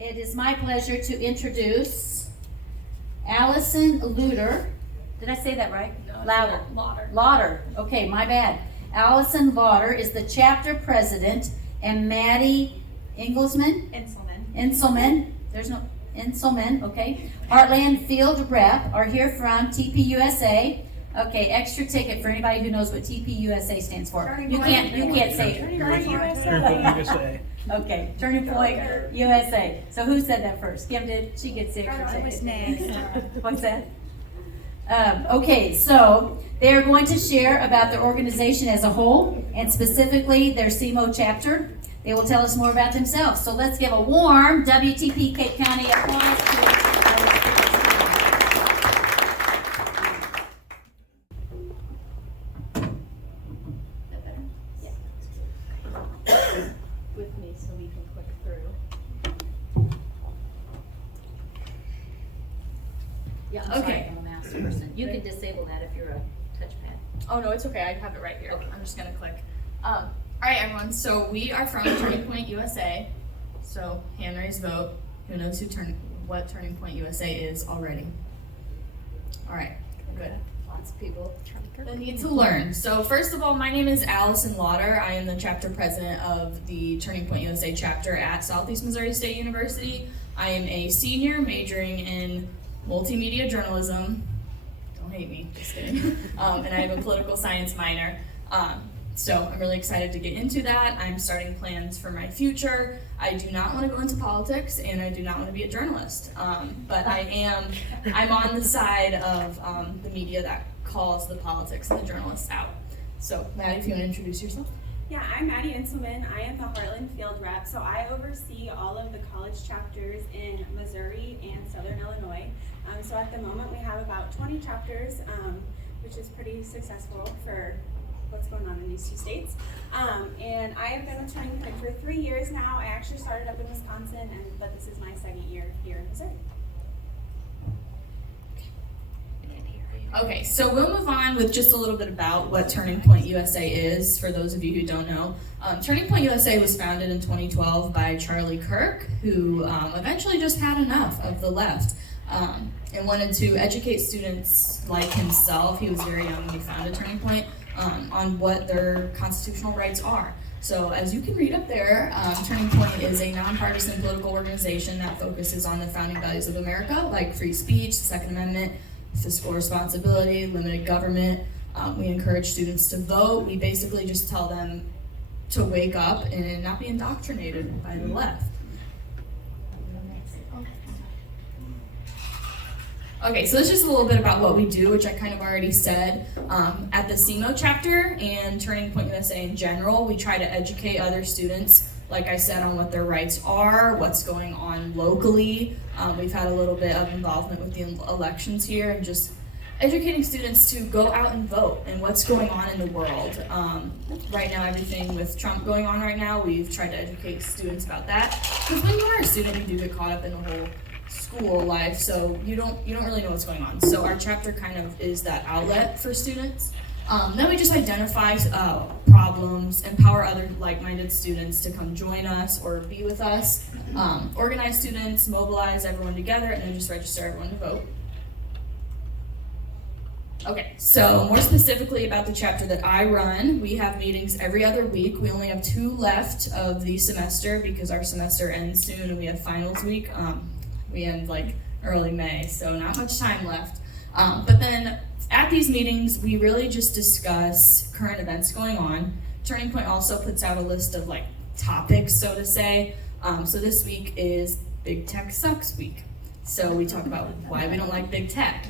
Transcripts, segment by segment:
It is my pleasure to introduce Allison Lauter. Did I say that right? No, Lauter. Lauter. Okay, my bad. Allison Lauter is the chapter president, and Maddie Inselmann. There's no Inselmann. Okay. Heartland Field Rep are here from TPUSA. Okay, extra ticket for anybody who knows what TPUSA stands for. You can't say it. Turning Point USA. Okay, Turning Point USA. So who said that first? Kim did. She gets the extra ticket. What's next? What's that? Okay, so they are going to share about their organization as a whole and specifically their SEMO chapter. They will tell us more about themselves. So let's give a warm WTP Cape County applause to With me so we can click through. Yeah, I'm sorry, okay. I'm a mouse person. You can disable that if you're a touchpad. Oh no, it's okay. I have it right here. Okay. I'm just gonna click. All right, everyone. So we are from Turning Point USA. So hand raise vote. Who knows what Turning Point USA is already? All right, good. Lots of people that need to learn. So first of all, my name is Allison Lauter. I am the chapter president of the Turning Point USA chapter at Southeast Missouri State University. I am a senior majoring in multimedia journalism. Don't hate me, just kidding. And I have a political science minor. So I'm really excited to get into that. I'm starting plans for my future. I do not want to go into politics, and I do not want to be a journalist. But I'm on the side of the media that calls the politics and the journalists out. So Maddie, if you want to introduce yourself. Yeah, I'm Maddie Inselmann. I am the Heartland Field Rep, so I oversee all of the college chapters in Missouri and Southern Illinois. So at the moment we have about 20 chapters, which is pretty successful for what's going on in these two states. And I have been with Turning Point for 3 years now. I actually started up in Wisconsin, but this is my second year here in Missouri. Okay, so we'll move on with just a little bit about what Turning Point USA is, for those of you who don't know. Turning Point USA was founded in 2012 by Charlie Kirk, who eventually just had enough of the left and wanted to educate students like himself. He was very young when he founded Turning Point on what their constitutional rights are. So as you can read up there, Turning Point is a nonpartisan political organization that focuses on the founding values of America, like free speech, the Second Amendment, fiscal responsibility, limited government. We encourage students to vote. We basically just tell them to wake up and not be indoctrinated by the left. Okay, so that's just a little bit about what we do, which I kind of already said. At the SEMO chapter and Turning Point USA in general, we try to educate other students, like I said, on what their rights are, what's going on locally. We've had a little bit of involvement with the elections here and just educating students to go out and vote and what's going on in the world. Right now, everything with Trump going on right now, we've tried to educate students about that. Because when you are a student, you do get caught up in the whole school life, so you don't really know what's going on. So our chapter kind of is that outlet for students. Then we just identify problems, empower other like-minded students to come join us or be with us, organize students, mobilize everyone together, and then just register everyone to vote. Okay, so more specifically about the chapter that I run, we have meetings every other week. We only have 2 left of the semester because our semester ends soon and we have finals week. We end like early May, so not much time left. But then at these meetings, we really just discuss current events going on. Turning Point also puts out a list of like topics, so to say. So this week is Big Tech Sucks Week. So we talk about why we don't like big tech.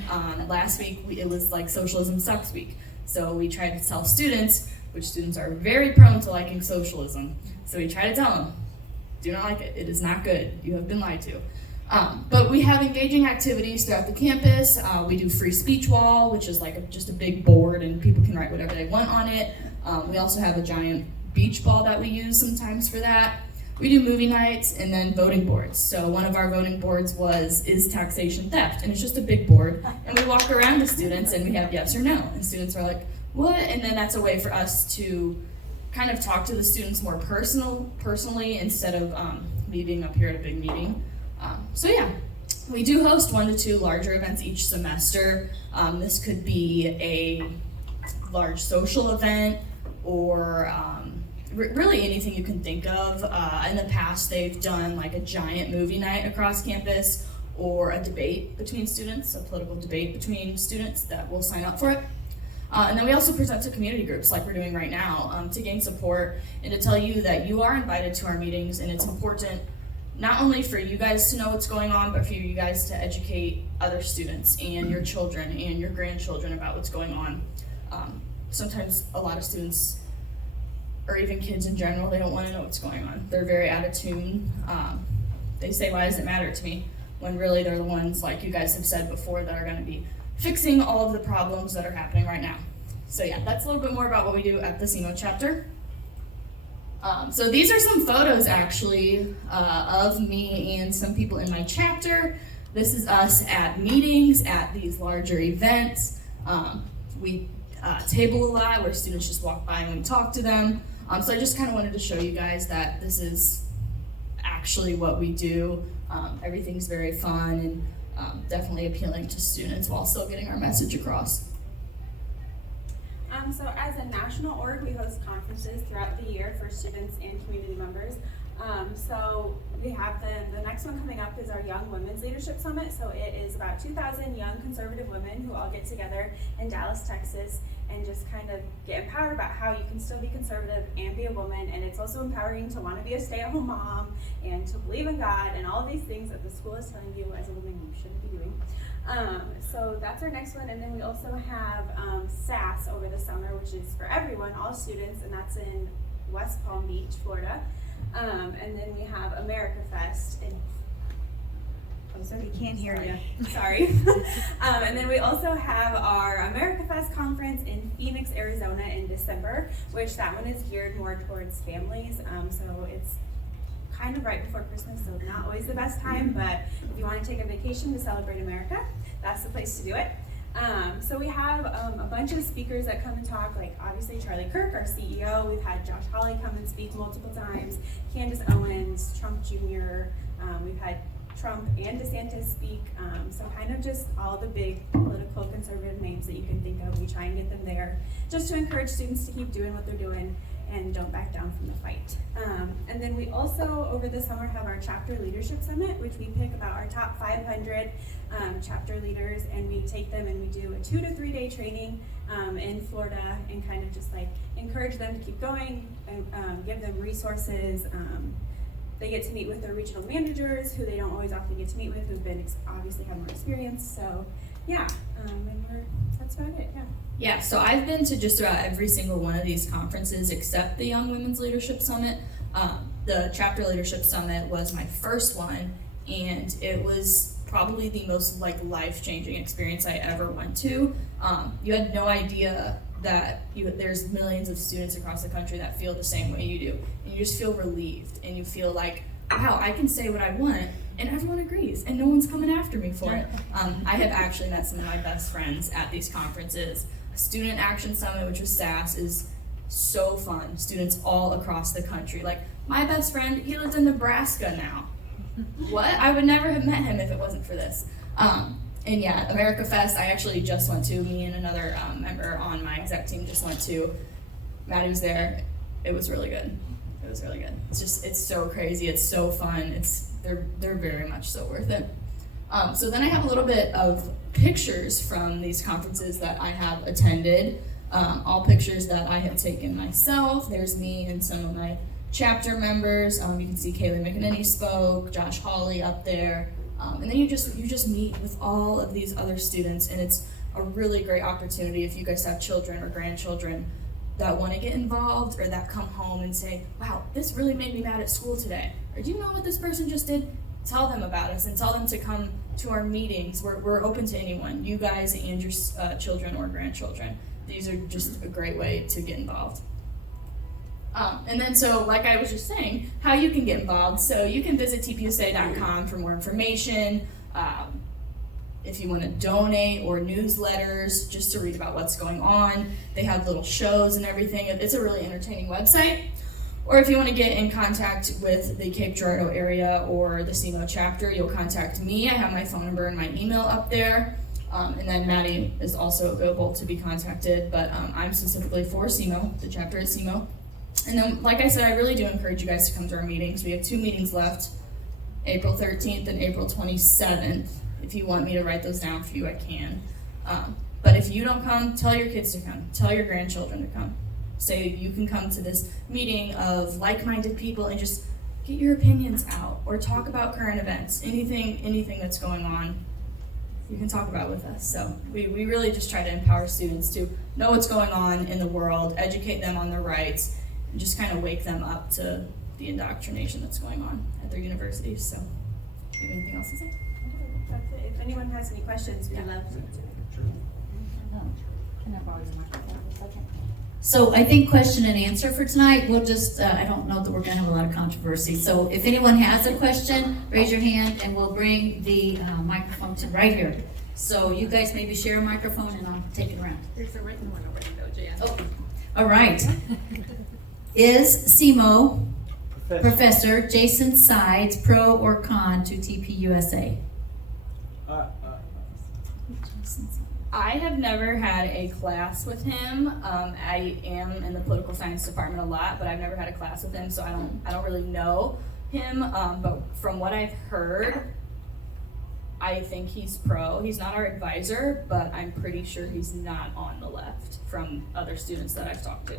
Last week, it was like Socialism Sucks Week. So we tried to tell students, which students are very prone to liking socialism. So we try to tell them, do not like it. It is not good. You have been lied to. But we have engaging activities throughout the campus. We do free speech wall, which is like just a big board and people can write whatever they want on it. We also have a giant beach ball that we use sometimes for that. We do movie nights and then voting boards. So one of our voting boards is taxation theft, and it's just a big board. And we walk around to students and we have yes or no. And students are like, what? And then that's a way for us to kind of talk to the students more personally instead of me being up here at a big meeting. So yeah, we do host 1 to 2 larger events each semester. This could be a large social event or really anything you can think of. In the past, they've done like a giant movie night across campus or a debate between students, a political debate between students that will sign up for it. And then we also present to community groups like we're doing right now to gain support and to tell you that you are invited to our meetings, and it's important not only for you guys to know what's going on, but for you guys to educate other students and your children and your grandchildren about what's going on. Sometimes a lot of students, or even kids in general, they don't want to know what's going on. They're very out of tune. They say, why does it matter to me? When really they're the ones, like you guys have said before, that are going to be fixing all of the problems that are happening right now. So yeah, that's a little bit more about what we do at the SEMO chapter. So these are some photos actually of me and some people in my chapter. This is us at meetings, at these larger events. We table a lot where students just walk by and we talk to them. So I just kind of wanted to show you guys that this is actually what we do. Everything's very fun and definitely appealing to students while still getting our message across. So as a national org, we host conferences throughout the year for students and community members. So we have the next one coming up is our Young Women's Leadership Summit. So it is about 2,000 young conservative women who all get together in Dallas, Texas, and just kind of get empowered about how you can still be conservative and be a woman. And it's also empowering to want to be a stay-at-home mom and to believe in God and all these things that the school is telling you as a woman you shouldn't be doing. So that's our next one. And then we also have SAS over the summer, which is for everyone, all students, and that's in West Palm Beach, Florida. And then we have America Fest in We can't hear you. Sorry. And then we also have our America Fest conference in Phoenix, Arizona in December, which that one is geared more towards families. So it's kind of right before Christmas, so not always the best time, but if you want to take a vacation to celebrate America, that's the place to do it. So we have a bunch of speakers that come and talk, like obviously Charlie Kirk, our CEO. We've had Josh Hawley come and speak multiple times, Candace Owens, Trump Jr. We've had Trump and DeSantis speak. So kind of just all the big political conservative names that you can think of. We try and get them there just to encourage students to keep doing what they're doing and don't back down from the fight. And then we also, over the summer, have our Chapter Leadership Summit, which we pick about our top 500 chapter leaders, and we take them and we do a 2 to 3 day training in Florida and kind of just like encourage them to keep going and give them resources. They get to meet with their regional managers, who they don't always often get to meet with, who've been obviously have more experience. So yeah, and that's about it, yeah. Yeah, so I've been to just about every single one of these conferences except the Young Women's Leadership Summit. The Chapter Leadership Summit was my first one, and it was probably the most life-changing experience I ever went to. You had no idea that there's millions of students across the country that feel the same way you do, and you just feel relieved, and you feel like, wow, I can say what I want, and everyone agrees, and no one's coming after me for it. I have actually met some of my best friends at these conferences. Student Action Summit, which was SAS, is so fun. Students all across the country. Like, my best friend, he lives in Nebraska now. What? I would never have met him if it wasn't for this. And yeah, America Fest, I actually just went to. Me and another member on my exec team just went to. Maddie was there. It was really good. It was really good. It's so crazy. It's so fun. They're very much so worth it. So then I have a little bit of pictures from these conferences that I have attended. All pictures that I have taken myself. There's me and some of my chapter members. You can see Kaylee McEnany spoke, Josh Hawley up there. And then you just meet with all of these other students, and it's a really great opportunity if you guys have children or grandchildren that want to get involved or that come home and say, wow, this really made me mad at school today. Or do you know what this person just did? Tell them about us and tell them to come to our meetings. We're open to anyone, you guys and your children or grandchildren. These are just a great way to get involved. And then so, like I was just saying, how you can get involved. So you can visit tpusa.com for more information. If you want to donate, or newsletters just to read about what's going on. They have little shows and everything. It's a really entertaining website. Or if you want to get in contact with the Cape Girardeau area or the SEMO chapter, you'll contact me. I have my phone number and my email up there. And then Maddie is also available to be contacted, but I'm specifically for SEMO, the chapter at SEMO. And then, like I said, I really do encourage you guys to come to our meetings. We have 2 meetings left, April 13th and April 27th. If you want me to write those down for you, I can. But if you don't come, tell your kids to come. Tell your grandchildren to come. Say you can come to this meeting of like-minded people and just get your opinions out or talk about current events. Anything that's going on, you can talk about with us. So we really just try to empower students to know what's going on in the world, educate them on their rights, and just kind of wake them up to the indoctrination that's going on at their universities. So, do you have anything else to say? That's it. If anyone has any questions, we'd love to. Can I borrow your microphone for a second? So I think question and answer for tonight, we'll just, I don't know that we're gonna have a lot of controversy. So if anyone has a question, raise your hand and we'll bring the microphone to right here. So you guys maybe share a microphone and I'll take it around. There's a written one over there, Jan. Oh, all right. Is SEMO Professor Jason Sides pro or con to TPUSA? I have never had a class with him. I am in the political science department a lot, but I've never had a class with him, so I don't really know him. But from what I've heard, I think he's pro. He's not our advisor, but I'm pretty sure he's not on the left from other students that I've talked to.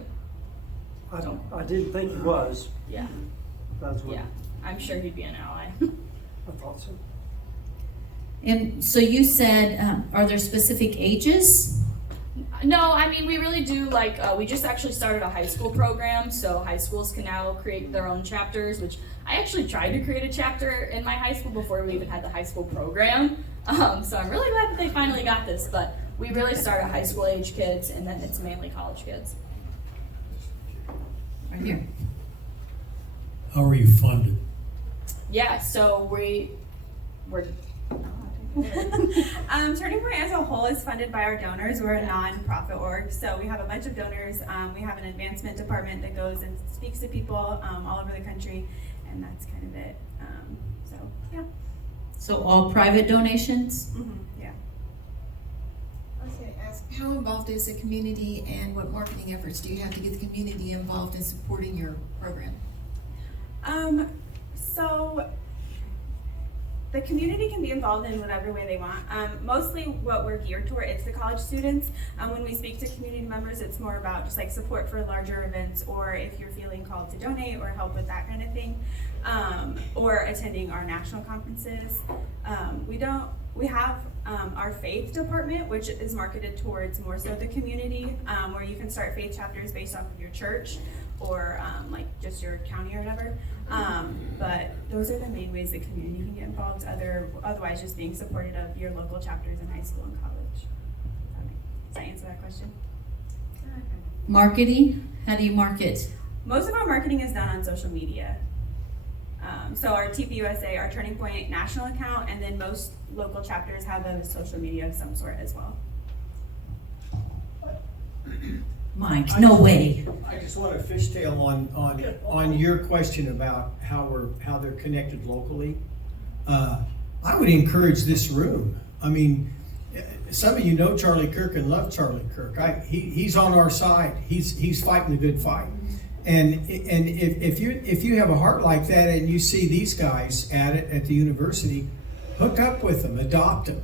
I didn't think he was. Yeah, That's what yeah. I'm sure he'd be an ally. I thought so. And so you said, are there specific ages? No, I mean, we really do, we just actually started a high school program, so high schools can now create their own chapters, which I actually tried to create a chapter in my high school before we even had the high school program. So I'm really glad that they finally got this, but we really start at high school age kids, and then it's mainly college kids. Right here. How are you funded? Yeah, so we're Turning Point as a whole is funded by our donors. We're a non-profit org, so we have a bunch of donors. We have an advancement department that goes and speaks to people all over the country, and that's kind of it. So yeah. So all private donations? Yeah. I was going to ask, how involved is the community and what marketing efforts do you have to get the community involved in supporting your program? So the community can be involved in whatever way they want. Mostly what we're geared toward is the college students. When we speak to community members, it's more about just like support for larger events, or if you're feeling called to donate or help with that kind of thing, or attending our national conferences. We have our faith department, which is marketed towards more so the community, where you can start faith chapters based off of your church or like just your county or whatever. But those are the main ways the community can get involved. Otherwise, just being supportive of your local chapters in high school and college. Does that answer that question? Marketing? How do you market? Most of our marketing is done on social media. So our TPUSA, our Turning Point national account, and then most local chapters have a social media of some sort as well. Mike, no way. I just want to fishtail on your question about how they're connected locally. I would encourage this room. I mean, some of you know Charlie Kirk and love Charlie Kirk. He's on our side. He's fighting the good fight. And if you have a heart like that and you see these guys at the university, hook up with them, adopt them,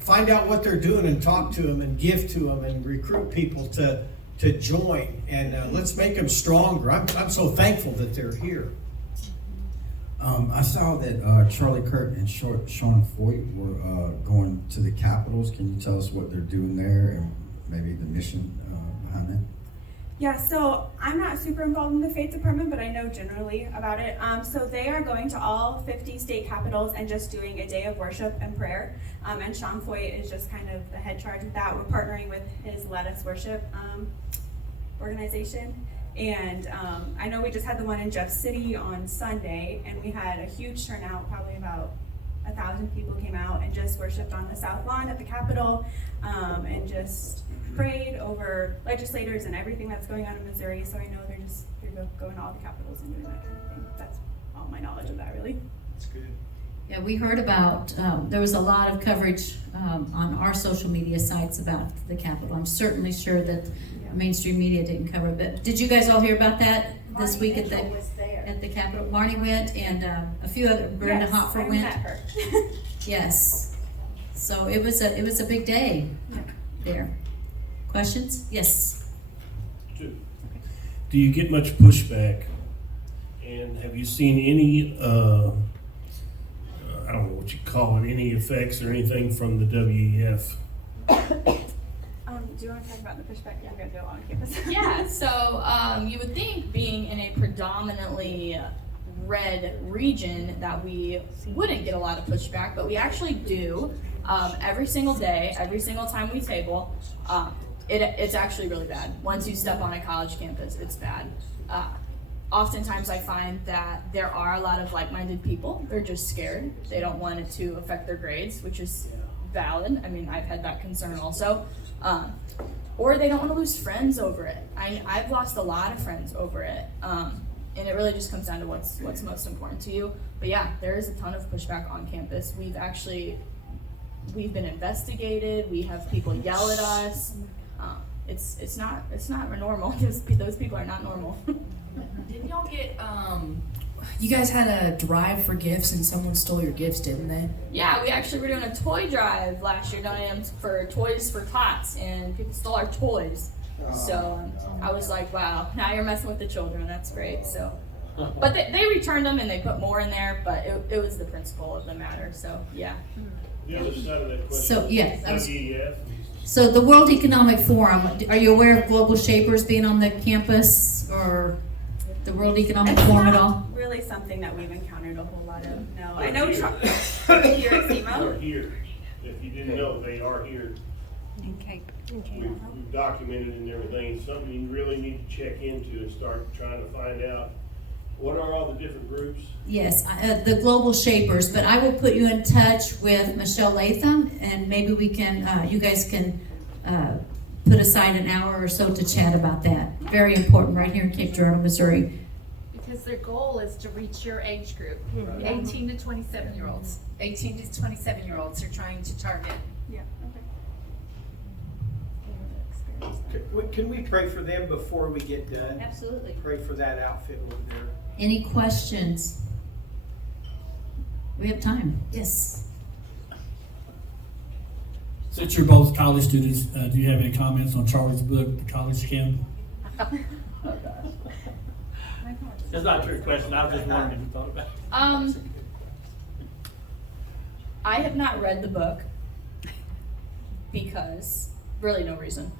find out what they're doing and talk to them and give to them and recruit people to join, and let's make them stronger. I'm so thankful that they're here. I saw that Charlie Kirk and Sean Foyt were going to the Capitals. Can you tell us what they're doing there and maybe the mission behind that? Yeah, so I'm not super involved in the faith department, but I know generally about it. So they are going to all 50 state capitals and just doing a day of worship and prayer. And Sean Foyt is just kind of the head charge of that. We're partnering with his Let Us Worship organization. And I know we just had the one in Jeff City on Sunday, and we had a huge turnout, probably about 1,000 people came out and just worshiped on the South Lawn at the Capitol, and just prayed over legislators and everything that's going on in Missouri. So I know they're going to all the capitals and doing that kind of thing. That's all my knowledge of that, really. That's good. Yeah, we heard about, there was a lot of coverage on our social media sites about the Capitol. I'm certainly sure that mainstream media didn't cover it, but did you guys all hear about that this week at the Capitol? Marnie went, and a few other, Brenda Hopfer I went. met her. Yes. So it was a big day there. Questions? Yes. Do you get much pushback? And have you seen any, I don't know what you call it, any effects or anything from the WEF? Do you want to talk about the perspective you guys go on campus? Yeah, so you would think being in a predominantly red region that we wouldn't get a lot of pushback, but we actually do. Every single day, every single time we table, it's actually really bad. Once you step on a college campus, it's bad. Oftentimes I find that there are a lot of like-minded people. They're just scared. They don't want it to affect their grades, which is valid. I mean, I've had that concern also. Or they don't want to lose friends over it. I've lost a lot of friends over it. And it really just comes down to what's most important to you. But yeah, there is a ton of pushback on campus. We've been investigated. We have people yell at us. It's not normal. Those people are not normal. Didn't y'all get, you guys had a drive for gifts and someone stole your gifts, didn't they? Yeah, we actually were doing a toy drive last year, donating for Toys for Tots, and people stole our toys. So I was like, wow, now you're messing with the children. That's great. So, but they returned them and they put more in there, but it was the principle of the matter. So yeah. The other side of that question. So, yeah, WEF. So the World Economic Forum, are you aware of Global Shapers being on the campus, or the World Economic Forum at all? Really something that we've encountered a whole lot of. No, I They're know here. here at SEMO. They're here. If you didn't know, they are here. Okay. We've documented and everything. It's something you really need to check into and start trying to find out. What are all the different groups? Yes, the Global Shapers, but I will put you in touch with Michelle Latham, and maybe we can, you guys can put aside an hour or so to chat about that. Very important, right here in Cape Girardeau, Missouri. Because their goal is to reach your age group, 18 to 27-year-olds. 18 to 27-year-olds they're trying to target. Yeah. Can we pray for them before we get done? Absolutely. Pray for that outfit over there. Any questions? We have time. Yes. Since you're both college students, do you have any comments on Charlie's book, The College Camp? That's not a trick question. I was just wondering if you thought about it. I have not read the book because really no reason.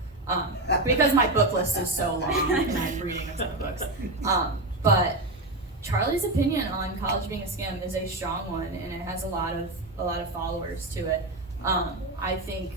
Because my book list is so long and I'm reading a ton of books. But Charlie's opinion on college being a scam is a strong one, and it has a lot of followers to it. I think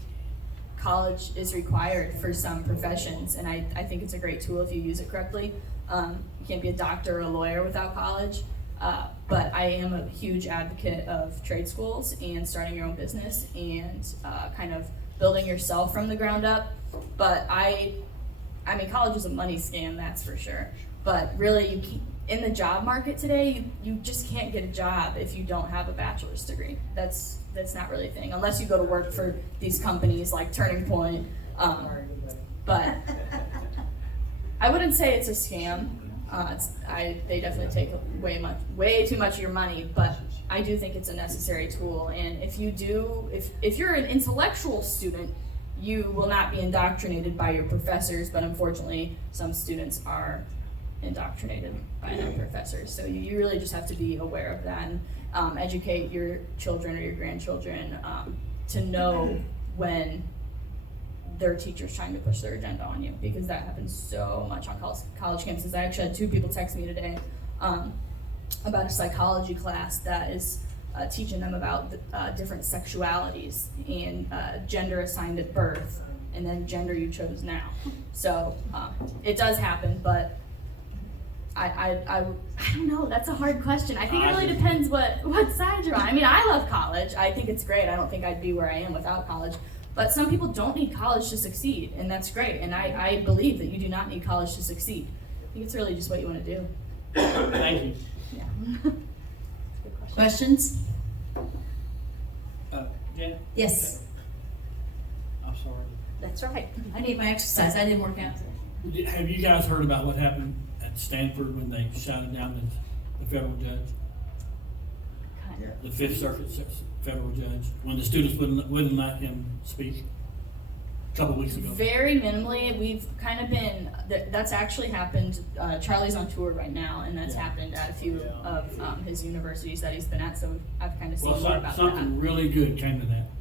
college is required for some professions, and I think it's a great tool if you use it correctly. You can't be a doctor or a lawyer without college, but I am a huge advocate of trade schools and starting your own business and kind of building yourself from the ground up. But I mean, college is a money scam, that's for sure. But really, in the job market today, you just can't get a job if you don't have a bachelor's degree. That's not really a thing, unless you go to work for these companies like Turning Point. But I wouldn't say it's a scam. They definitely take way too much of your money, but I do think it's a necessary tool. And if you're an intellectual student, you will not be indoctrinated by your professors, but unfortunately, some students are indoctrinated by their professors. So you really just have to be aware of that and educate your children or your grandchildren to know when their teacher's trying to push their agenda on you, because that happens so much on college campuses. I actually had 2 people text me today about a psychology class that is teaching them about different sexualities and gender assigned at birth and then gender you chose now. So it does happen, but I don't know. That's a hard question. I think it really depends what side you're on. I mean, I love college. college. I think it's great. I don't think I'd be where I am without college. But some people don't need college to succeed, and that's great. And I believe that you do not need college to succeed. I think it's really just what you want to do. Thank you. Yeah. Good question. Questions? Jan? Yes. I'm sorry. That's right. I need my exercise. I didn't work out today. Have you guys heard about what happened at Stanford when they shouted down the federal judge? Kind of. The Fifth Circuit federal judge, when the students wouldn't let him speak a couple weeks ago? Very minimally. We've kind of been, that's actually happened. Charlie's on tour right now, and that's happened at a few of his universities that he's been at, so I've kind of seen more about Something really good came to that.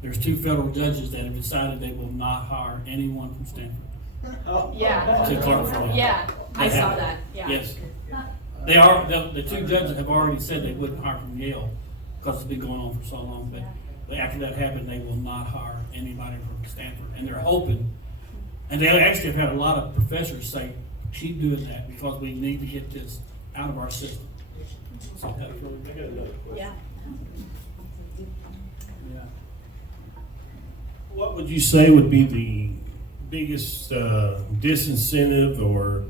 There's 2 federal judges that have decided they will not hire anyone from Stanford that. Yeah. to clerk for them. Yeah, I They saw have. that. Yeah. Yes. They are, the 2 judges have already said they wouldn't hire from Yale because it's been going on for so long, but after that happened, they will not hire anybody from Stanford. And they're hoping, and they actually have had a lot of professors say, keep doing that because we need to get this out of our system. So that's really I got another question. Yeah. Yeah. What would you say would be the biggest disincentive or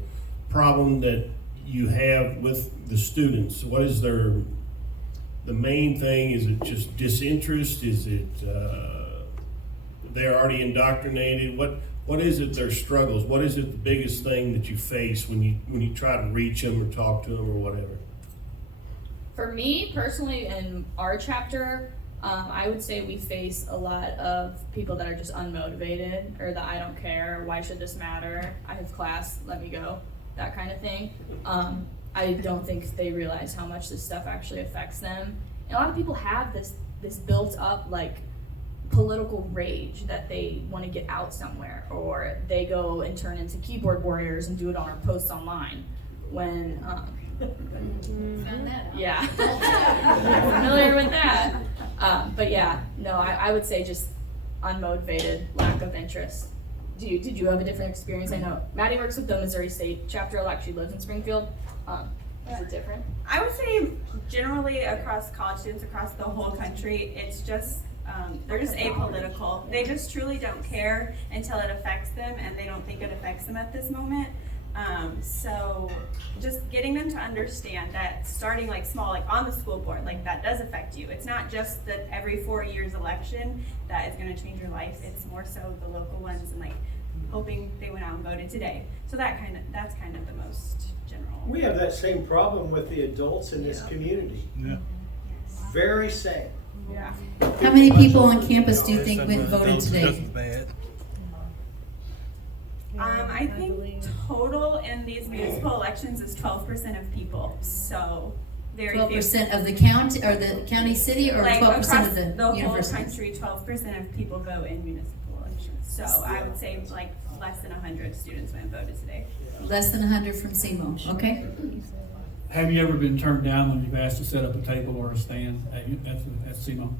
problem that you have with the students? What is the main thing? Is it just disinterest? Is it they're already indoctrinated? What is it, their struggles? What is it the biggest thing that you face when you try to reach them or talk to them or whatever? For me personally, in our chapter, I would say we face a lot of people that are just unmotivated, or that I don't care, why should this matter, I have class, let me go, that kind of thing. I don't think they realize how much this stuff actually affects them. And a lot of people have this built up like political rage that they want to get out somewhere, or they go and turn into keyboard warriors and do it on our posts online when Found that out. yeah. You're familiar with that. But yeah, no, I would say just unmotivated, lack of interest. Did you have a different experience? I know Maddie works with the Missouri State chapter a lot. She lives in Springfield. Is it different? I would say generally across college students across the whole country, it's just they're just apolitical. They just truly don't care until it affects them, and they don't think it affects them at this moment. So just getting them to understand that starting like small, like on the school board, like that does affect you. It's not just that every 4 years election that is going to change your life. It's more so the local ones and like hoping they went out and voted today. So that's kind of the most general. We have that same problem with the adults in this community. Yeah. Very same. Yeah. How many people on campus do you think went and voted today? I think total in these municipal elections is 12% of people. So very few. 12% of the county, or the county city, or Like 12% across of the whole university? country, 12% of people vote in municipal elections. So I would say like less than 100 students went and voted today. Less than 100 from SEMO, okay? Have you ever been turned down when you've asked to set up a table or a stand at SEMO?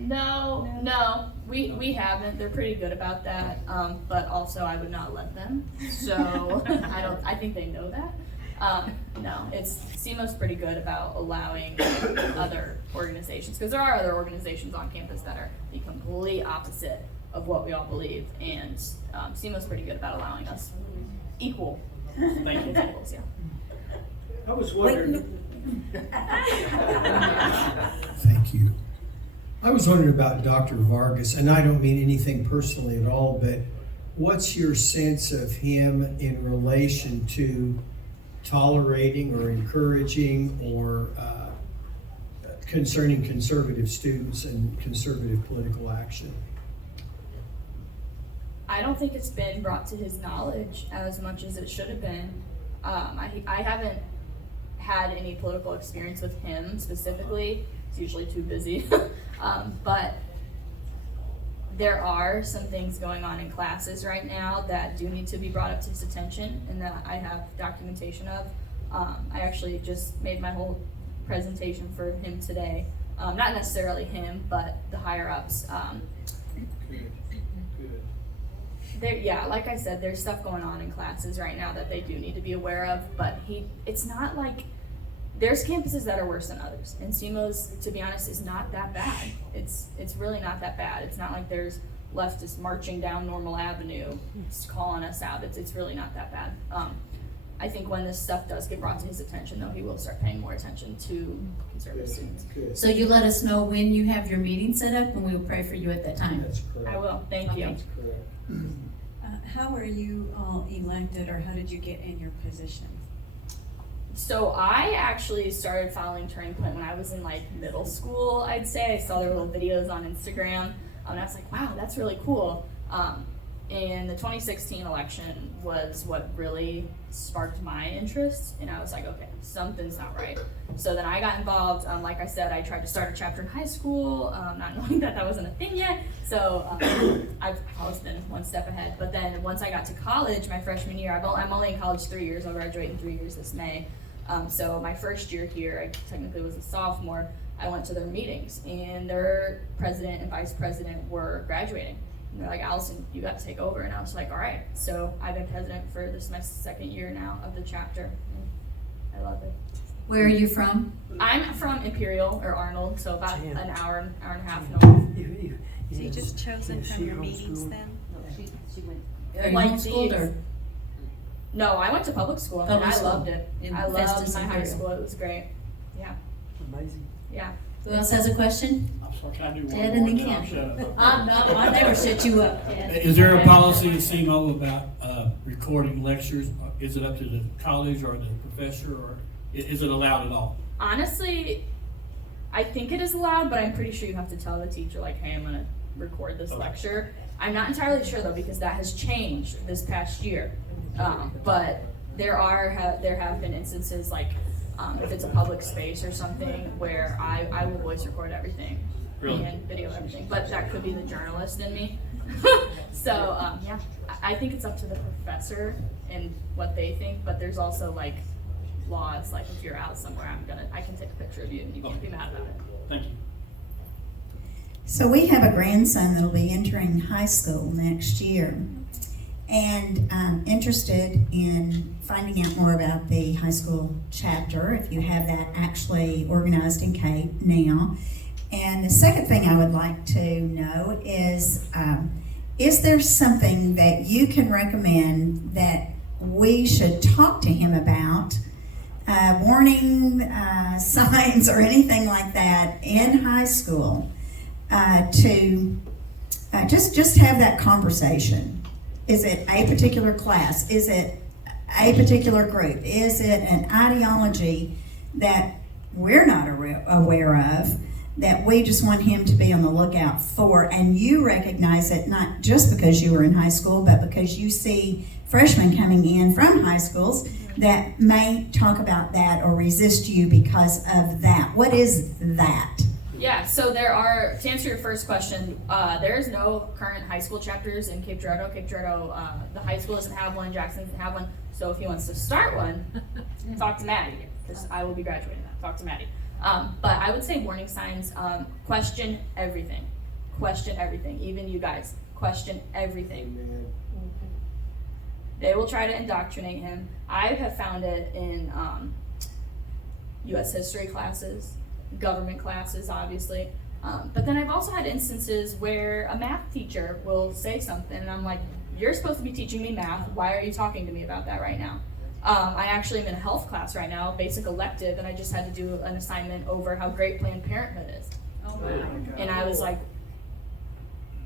No, we haven't. They're pretty good about that. But also I would not let them. So I think they know that. No, SEMO's pretty good about allowing other organizations, because there are other organizations on campus that are the complete opposite of what we all believe, and SEMO's pretty good about allowing us equal tables, yeah. I was wondering. Thank you. I was wondering about Dr. Vargas, and I don't mean anything personally at all, but what's your sense of him in relation to tolerating or encouraging or concerning conservative students and conservative political action? I don't think it's been brought to his knowledge as much as it should have been. I haven't had any political experience with him specifically. He's usually too busy. But there are some things going on in classes right now that do need to be brought up to his attention, and that I have documentation of. I actually just made my whole presentation for him today. Not necessarily him, but the higher ups. Like I said, there's stuff going on in classes right now that they do need to be aware of, but it's not like there's campuses that are worse than others, and SEMO's, to be honest, is not that bad. It's really not that bad. It's not like there's leftists marching down Normal Avenue calling us out. It's really not that bad. I think when this stuff does get brought to his attention, though, he will start paying more attention to conservative students. Good. So you let us know when you have your meeting set up, and we will pray for you at that time. That's correct. I will. Thank you. That's correct. How were you all elected, or how did you get in your position? So I actually started following Turning Point when I was in like middle school, I'd say. I saw their little videos on Instagram, and I was like, wow, that's really cool. And the 2016 election was what really sparked my interest, and I was like, okay, something's not right. So then I got involved. Like I said, I tried to start a chapter in high school, not knowing that wasn't a thing yet. So I've always been one step ahead. But then once I got to college, my freshman year, I'm only in college 3 years. I'll graduate in 3 years this May. So my first year here, I technically was a sophomore. I went to their meetings, and their president and vice president were graduating. And they're like, Allison, you got to take over. And I was like, all right. So I've been president for this my second year now of the chapter. I love it. Where are you from? I'm from Imperial or Arnold, so about an hour and a half north. So you just chosen from your meetings then? Are you homeschooled or? No, I went to public school and Public I school. loved it. In I loved Festus, my high Imperial. school. It was great. Yeah. Amazing. Yeah. Who else has a question? I'm sorry, can I do one Ted more, and then then I'll Kim. shut up? I'm not, I never shut you up, Ted. Is there a policy in SEMO about recording lectures? Is it up to the college or the professor, or is it allowed at all? Honestly, I think it is allowed, but I'm pretty sure you have to tell the teacher, like, hey, I'm going to record this lecture. I'm not entirely sure, though, because that has changed this past year. But there have been instances, like, if it's a public space or something, where I will voice record everything. Really? And video everything. But that could be the journalist in me. So, yeah, I think it's up to the professor and what they think, but there's also, like, laws, like if you're out somewhere, I can take a picture of you and you can't be mad about it. Thank you. So we have a grandson that'll be entering high school next year, and I'm interested in finding out more about the high school chapter, if you have that actually organized in Cape now. And the second thing I would like to know is there something that you can recommend that we should talk to him about, warning signs or anything like that in high school, to just have that conversation? Is it a particular class? Is it a particular group? Is it an ideology that we're not aware of, that we just want him to be on the lookout for, and you recognize it not just because you were in high school, but because you see freshmen coming in from high schools that may talk about that or resist you because of that? What is that? Yeah, so there are, to answer your first question, there's no current high school chapters in Cape Girardeau. Cape Girardeau, the high school doesn't have one, Jackson doesn't have one. So if he wants to start one, talk to Maddie, because I will be graduating that. Talk to Maddie. But I would say warning signs, question everything. Question everything. Even you guys, question everything. They will try to indoctrinate him. I have found it in U.S. history classes, government classes, obviously. But then I've also had instances where a math teacher will say something, and I'm like, you're supposed to be teaching me math. Why are you talking to me about that right now? I actually am in a health class right now, basic elective, and I just had to do an assignment over how great Planned Parenthood is. Oh my God. And I was like,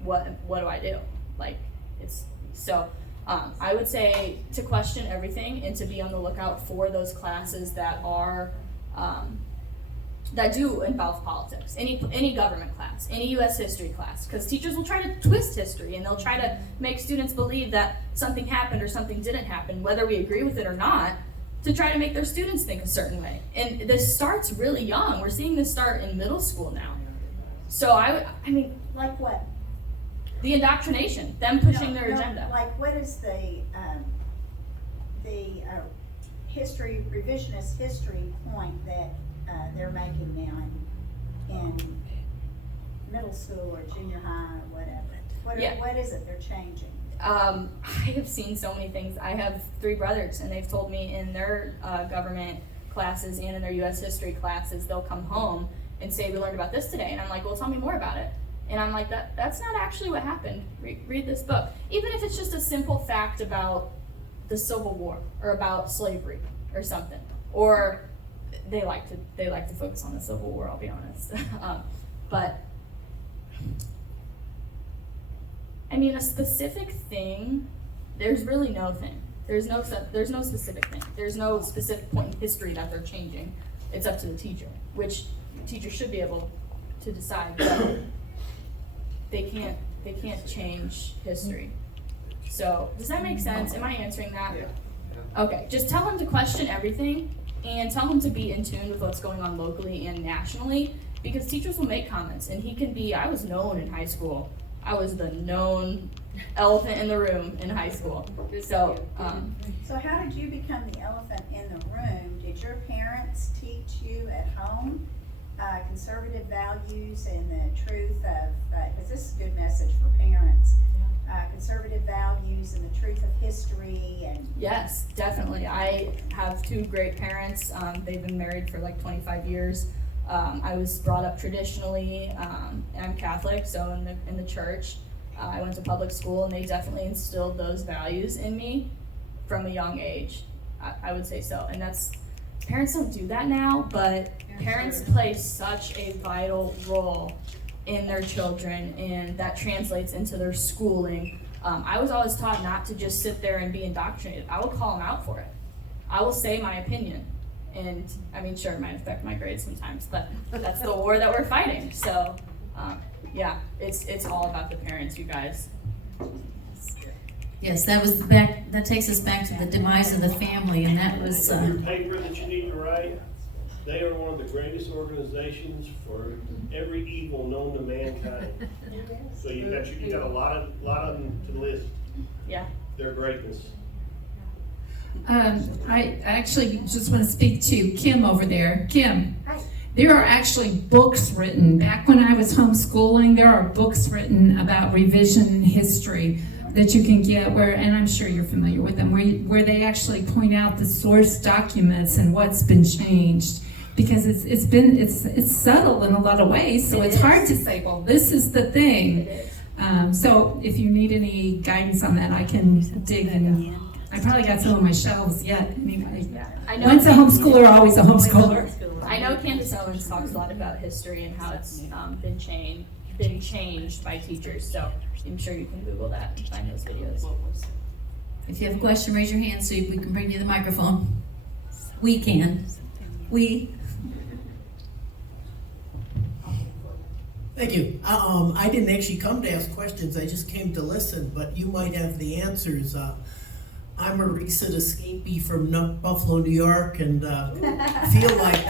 what do I do? Like, it's, so I would say to question everything and to be on the lookout for those classes that are, that do involve politics. Any government class, any U.S. history class, because teachers will try to twist history and they'll try to make students believe that something happened or something didn't happen, whether we agree with it or not, to try to make their students think a certain way. And this starts really young. We're seeing this start in middle school now. So I mean, Like what? the indoctrination, them pushing their agenda. Like what is the history, revisionist history point that they're making now in middle school or junior high or whatever? Yeah. What is it they're changing? I have seen so many things. I have 3 brothers, and they've told me in their government classes and in their US history classes, they'll come home and say, we learned about this today. And I'm like, well, tell me more about it. And I'm like, that's not actually what happened. Read this book. Even if it's just a simple fact about the Civil War or about slavery or something. Or they like to focus on the Civil War, I'll be honest. But I mean, a specific thing, there's really no thing. There's no specific thing. There's no specific point in history that they're changing. It's up to the teacher, which the teacher should be able to decide, but they can't change history. So, does that make sense? Am I answering that? Yeah. Okay, just tell them to question everything and tell them to be in tune with what's going on locally and nationally, because teachers will make comments, and I was known in high school. I was the known elephant in the room in high school. So how did you become the elephant in the room? Did your parents teach you at home conservative values and the truth of, because this is a good message for parents, conservative values and the truth of history? And yes, definitely. I have two great parents. They've been married for like 25 years. I was brought up traditionally. I'm Catholic, so in the church. I went to public school, and they definitely instilled those values in me from a young age. I would say so. And parents don't do that now, but parents play such a vital role in their children, and that translates into their schooling. I was always taught not to just sit there and be indoctrinated. I will call them out for it. I will say my opinion. And I mean, sure, it might affect my grades sometimes, but that's the war that we're fighting. So, yeah, it's all about the parents, you guys. Yes, that takes us back to the demise of the family, and that was. Your paper that you need to write, they are one of the greatest organizations for every evil known to mankind. So you got a lot of them to list. Yeah. Their greatness. I actually just want to speak to Kim over there. Kim, there are actually books written. Back when I was homeschooling, there are books written about revision history that you can get and I'm sure you're familiar with them, where they actually point out the source documents and what's been changed. Because it's subtle in a lot of ways, so it's hard to say, well, this is the thing. So if you need any guidance on that, I can dig in. I probably got some on my shelves yet. Anyway, once a homeschooler, always a homeschooler. I know Candace Owens talks a lot about history and how it's been changed by teachers. So I'm sure you can Google that and find those videos. If you have a question, raise your hand so we can bring you the microphone. We can. Thank you. I didn't actually come to ask questions. I just came to listen, but you might have the answers. I'm a recent escapee from Buffalo, New York, and feel like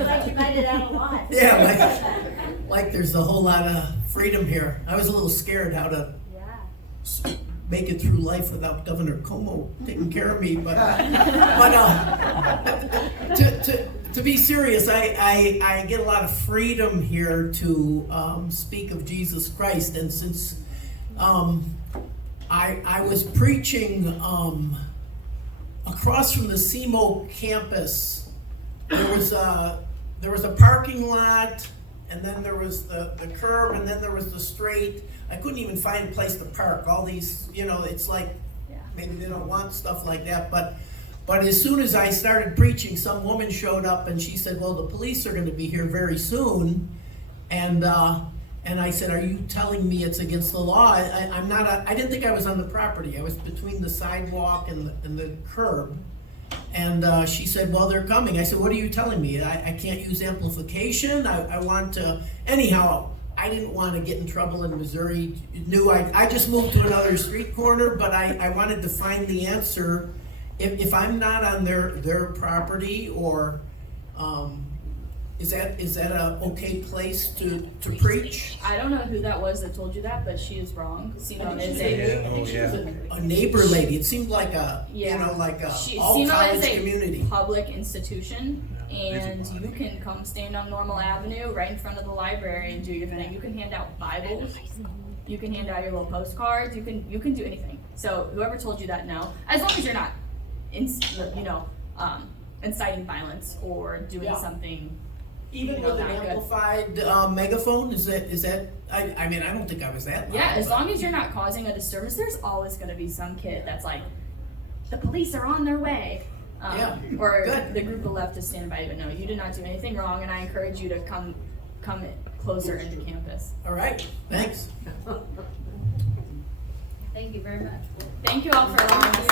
like you made it out alive. Yeah, like there's a whole lot of freedom here. I was a little scared how to make it through life without Governor Como taking care of me, but to be serious, I get a lot of freedom here to speak of Jesus Christ, and since I was preaching across from the SEMO campus. There was a parking lot, and then there was the curb, and then there was the straight. I couldn't even find a place to park. All these, it's like maybe they don't want stuff like that. But as soon as I started preaching, some woman showed up, and she said, "Well, the police are going to be here very soon," and I said, "Are you telling me it's against the law? I'm not. I didn't think I was on the property. I was between the sidewalk and the curb." And she said, "Well, they're coming." I said, "What are you telling me? I can't use amplification. I want to." Anyhow, I didn't want to get in trouble in Missouri. I just moved to another street corner, but I wanted to find the answer. If I'm not on their property, or is that a okay place to preach? I don't know who that was that told you that, but she is wrong. SEMO is a neighbor lady. It seemed like a all college community. Public institution, and you can come stand on Normal Avenue right in front of the library and do your thing. You can hand out Bibles. You can hand out your little postcards. You can do anything. So whoever told you that, no. As long as you're not, inciting violence or doing Yeah. something. Even You know, with an not good. amplified megaphone, is that, I mean, I don't think I was that loud. Yeah, as but- long as you're not causing a disturbance, there's always going to be some kid that's like, the police are on their way. Yeah, Or good. the group of leftists stand by, but no, you did not do anything wrong, and I encourage you to come closer into campus. All right, thanks. Thank you very much. Thank you all for allowing us